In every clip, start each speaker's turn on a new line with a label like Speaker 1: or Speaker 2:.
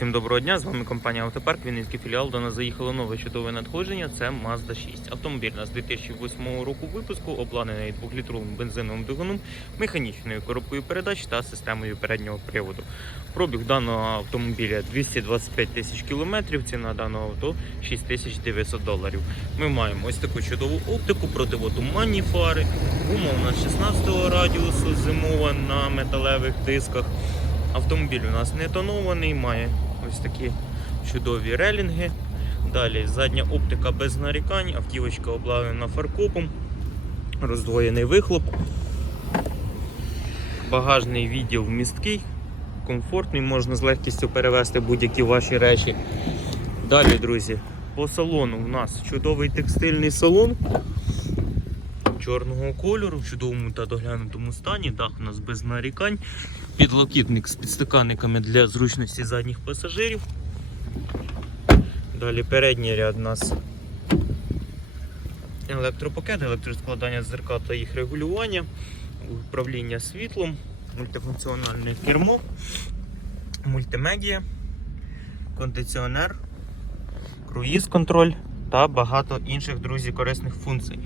Speaker 1: Всім доброго дня, з вами компанія Автопарк, Вінницький філіал. До нас заїхало нове чудове надходження. Це Mazda 6. Автомобіль нас 2008 року випуску, обладнаний 2-літровим бензиновим двигуном, механічною коробкою передач та системою переднього приводу. Пробіг даного автомобіля 225 тисяч кілометрів. Ціна даного авто 6900 доларів. Ми маємо ось таку чудову оптику, противотуманні фари. Гума у нас 16 радіусу, зимова на металевих дисках. Автомобіль у нас не тонований, має ось такі чудові релінги. Далі задня оптика без нарікань, автівочка обладнана фаркопом, роздвоєний вихлоп. Багажний відділ місткий, комфортний, можна з легкістю перевезти будь-які ваші речі. Далі, друзі, по салону у нас чудовий текстильний салон чорного кольору, в чудовому та доглянутому стані. Дах у нас без нарікань. Підлокітник з підстаканниками для зручності задніх пасажирів. Далі передній ряд у нас електропакет, електроскладання дзеркал та їх регулювання, управління світлом, мультифункціональне кермо, мультимедія, кондиціонер, круїз-контроль та багато інших друзі корисних функцій.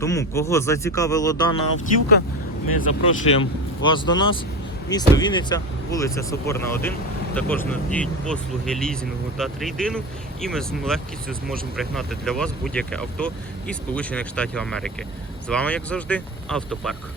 Speaker 1: Тому, кого зацікавила дана автівка, ми запрошуємо вас до нас. Місто Вінниця, вулиця Соборна 1. Також надіють послуги лізінгу та трейдину, і ми з легкістю зможемо пригнати для вас будь-яке авто із Сполучених Штатів Америки. З вами, як завжди, автопарк.